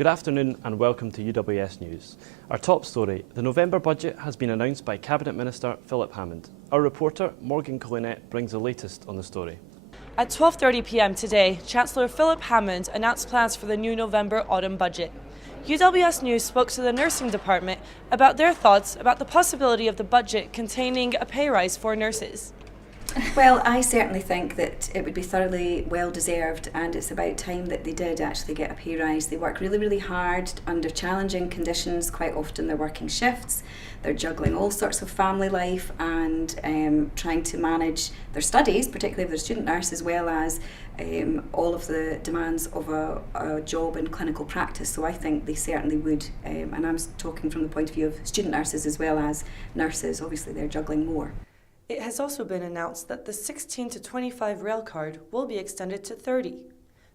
Good afternoon and welcome to UWS News. Our top story, the November budget has been announced by Cabinet Minister Philip Hammond. Our reporter Morgan Collinette brings the latest on the story. At 12:30 p.m. today, Chancellor Philip Hammond announced plans for the new November autumn budget. UWS News spoke to the nursing department about their thoughts about the possibility of the budget containing a pay rise for nurses. Well, I certainly think that it would be thoroughly well deserved, and it's about time that they did actually get a pay rise. They work really, really hard under challenging conditions. Quite often they're working shifts, they're juggling all sorts of family life and trying to manage their studies, particularly if they're student nurse, as well as all of the demands of a job in clinical practice. So I think they certainly would, and I'm talking from the point of view of student nurses as well as nurses. Obviously they're juggling more. It has also been announced that the 16 to 25 rail card will be extended to 30.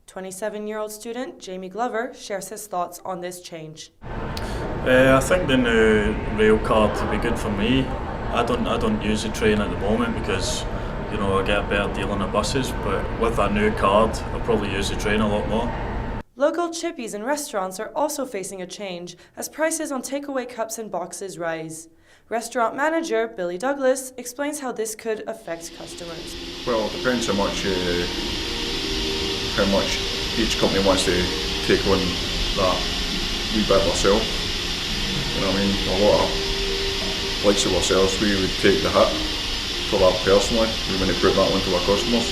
27-year-old student Jamie Glover shares his thoughts on this change. I think the new rail card would be good for me. I don't use the train at the moment because I get a better deal on the buses, but with that new card I'll probably use the train a lot more. Local chippies and restaurants are also facing a change as prices on takeaway cups and boxes rise. Restaurant manager Billy Douglas explains how this could affect customers. Well, it depends how much each company wants to take on that wee bit themselves. You know what I mean? A lot of likes of ourselves, we would take the hit for that personally. We wouldn't put that onto our customers.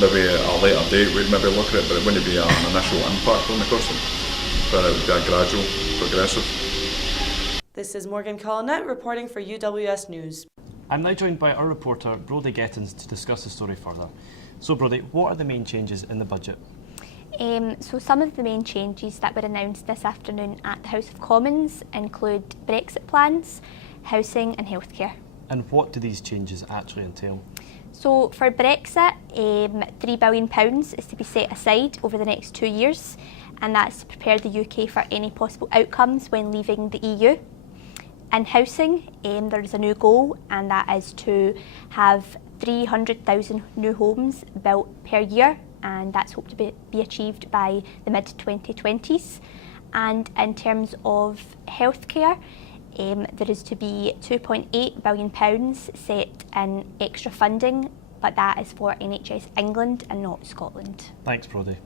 Maybe at a later date we'd maybe look at it, but it wouldn't be an initial impact on the customer. But it would be a gradual, progressive. This is Morgan Collinette reporting for UWS News. I'm now joined by our reporter Brodie Gettins to discuss the story further. So Brodie, what are the main changes in the budget? So some of the main changes that were announced this afternoon at the House of Commons include Brexit plans, housing and healthcare. And what do these changes actually entail? So for Brexit, £3 billion is to be set aside over the next 2 years, and that's to prepare the UK for any possible outcomes when leaving the EU. In housing, there is a new goal, and that is to have 300,000 new homes built per year, and that's hoped to be achieved by the mid-2020s. And in terms of healthcare, there is to be £2.8 billion set in extra funding, but that is for NHS England and not Scotland. Thanks, Brodie.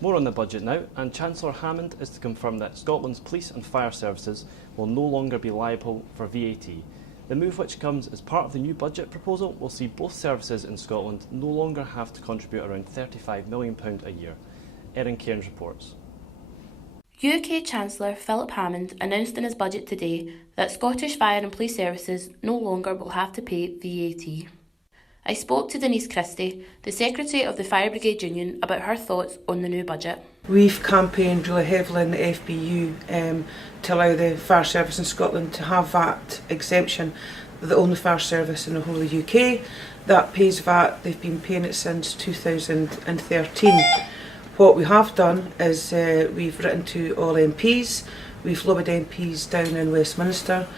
More on the budget now, and Chancellor Hammond is to confirm that Scotland's police and fire services will no longer be liable for VAT. The move, which comes as part of the new budget proposal, will see both services in Scotland no longer have to contribute around £35 million a year. Erin Cairns reports. UK Chancellor Philip Hammond announced in his budget today that Scottish Fire and Police Services no longer will have to pay VAT. I spoke to Denise Christie, the Secretary of the Fire Brigade Union, about her thoughts on the new budget. We've campaigned really heavily in the FBU to allow the fire service in Scotland to have VAT exemption. They're the only fire service in the whole of the UK that pays VAT. They've been paying it since 2013. What we have done is we've written to all MPs, we've lobbied MPs down in Westminster,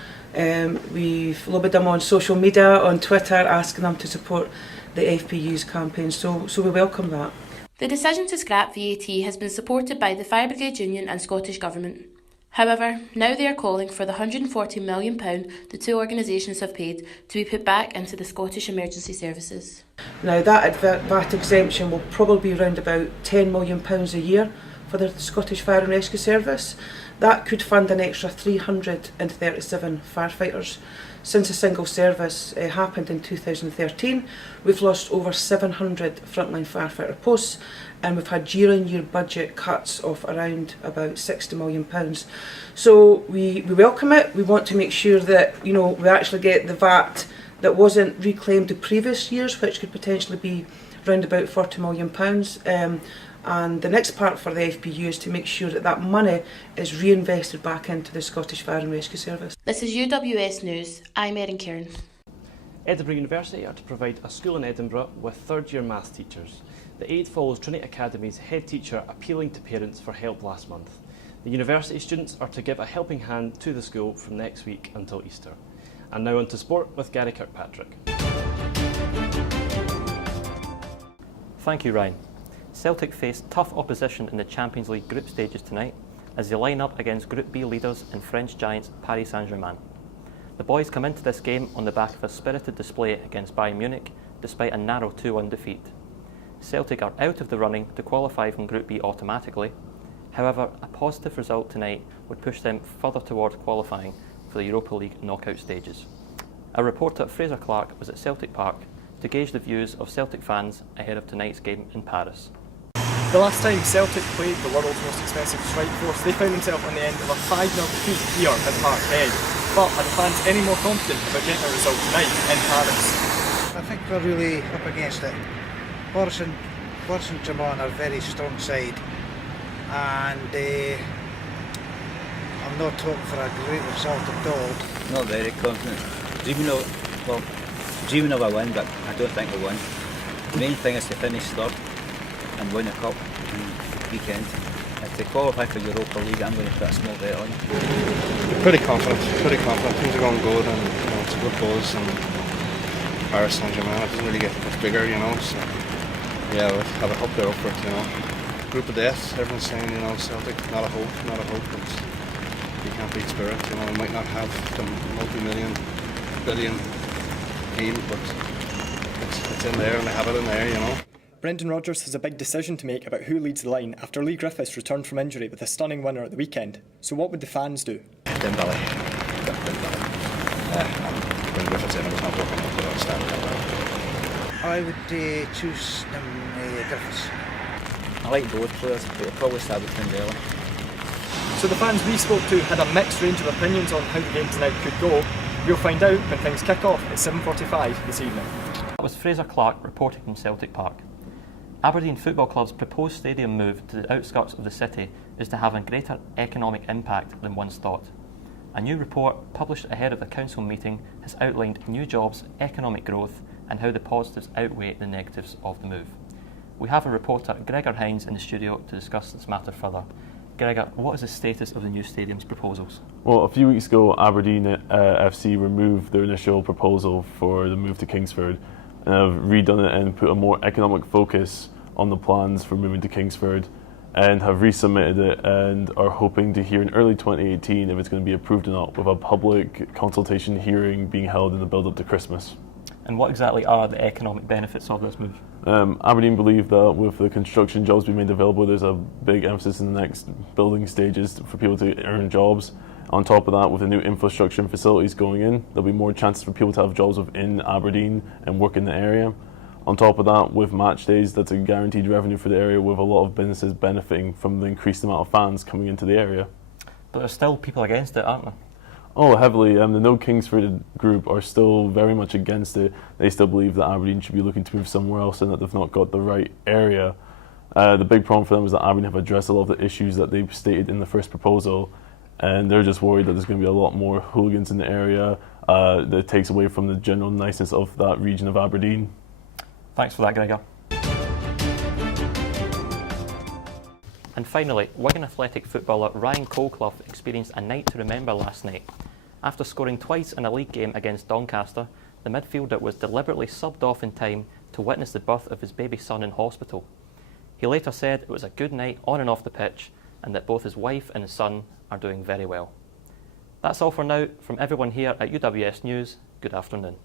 we've lobbied them on social media, on Twitter, asking them to support the FPU's campaign, so we welcome that. The decision to scrap VAT has been supported by the Fire Brigade Union and Scottish Government. However, now they are calling for the £140 million the two organisations have paid to be put back into the Scottish Emergency Services. Now that VAT exemption will probably be around about £10 million a year for the Scottish Fire and Rescue Service. That could fund an extra 337 firefighters. Since the single service happened in 2013, we've lost over 700 frontline firefighter posts, and we've had year-on-year budget cuts of around about £60 million. So we welcome it. We want to make sure that we actually get the VAT that wasn't reclaimed the previous years, which could potentially be around about £40 million. And the next part for the FPU is to make sure that that money is reinvested back into the Scottish Fire and Rescue Service. This is UWS News. I'm Erin Cairns. Edinburgh University are to provide a school in Edinburgh with third-year maths teachers. The aid follows Trinity Academy's head teacher appealing to parents for help last month. The university students are to give a helping hand to the school from next week until Easter. And now on to sport with Gary Kirkpatrick. Thank you, Ryan. Celtic face tough opposition in the Champions League group stages tonight as they line up against Group B leaders and French giants Paris Saint-Germain. The boys come into this game on the back of a spirited display against Bayern Munich despite a narrow 2-1 defeat. Celtic are out of the running to qualify from Group B automatically. However, a positive result tonight would push them further towards qualifying for the Europa League knockout stages. Our reporter Fraser Clark was at Celtic Park to gauge the views of Celtic fans ahead of tonight's game in Paris. The last time Celtic played the world's most expensive strike force, they found themselves on the end of a 5-0 defeat here at Parkhead. But are the fans any more confident about getting a result tonight in Paris? I think we're really up against it. Paris Saint-Germain are a very strong side, and I'm not hoping for a great result at all. Not very confident. Dreaming of a win, but I don't think we'll win. The main thing is to finish third and win a cup on the weekend. If they qualify for Europa League, I'm going to put a small bet on. Pretty confident. Things are going good, and it's a good buzz. And Paris Saint-Germain, it doesn't really get much bigger, so yeah, we'll have a hope they're up for it, Group of death, everyone's saying, Celtic, not a hope, but you can't beat spirit, we might not have the multi-million, billion team, but it's in there and they have it in there, Brendan Rodgers has a big decision to make about who leads the line after Lee Griffiths returned from injury with a stunning winner at the weekend. So what would the fans do? Dembele. When Griffiths in, it was not working out, but I'll stand with that. I would choose Griffiths. I like both players, but I'll probably start with Dembele. So the fans we spoke to had a mixed range of opinions on how the game tonight could go. We'll find out when things kick off at 7:45 this evening. That was Fraser Clark reporting from Celtic Park. Aberdeen Football Club's proposed stadium move to the outskirts of the city is to have a greater economic impact than once thought. A new report published ahead of the council meeting has outlined new jobs, economic growth, and how the positives outweigh the negatives of the move. We have a reporter, Gregor Hynds, in the studio to discuss this matter further. Gregor, what is the status of the new stadium's proposals? Well, a few weeks ago, Aberdeen FC removed their initial proposal for the move to Kingsford and have redone it and put a more economic focus on the plans for moving to Kingsford, and have resubmitted it and are hoping to hear in early 2018 if it's going to be approved or not, with a public consultation hearing being held in the build-up to Christmas. And what exactly are the economic benefits of this move? Aberdeen believe that with the construction jobs being made available, there's a big emphasis in the next building stages for people to earn jobs. On top of that, with the new infrastructure and facilities going in, there'll be more chances for people to have jobs within Aberdeen and work in the area. On top of that, with match days, that's a guaranteed revenue for the area, with a lot of businesses benefiting from the increased amount of fans coming into the area. But there's still people against it, aren't there? Oh, heavily. The No Kingsford group are still very much against it. They still believe that Aberdeen should be looking to move somewhere else and that they've not got the right area. The big problem for them is that Aberdeen have addressed a lot of the issues that they've stated in the first proposal, and they're just worried that there's going to be a lot more hooligans in the area that takes away from the general niceness of that region of Aberdeen. Thanks for that, Gregor. And finally, Wigan Athletic footballer Ryan Colclough experienced a night to remember last night. After scoring twice in a league game against Doncaster, the midfielder was deliberately subbed off in time to witness the birth of his baby son in hospital. He later said it was a good night on and off the pitch, and that both his wife and his son are doing very well. That's all for now. From everyone here at UWS News, good afternoon.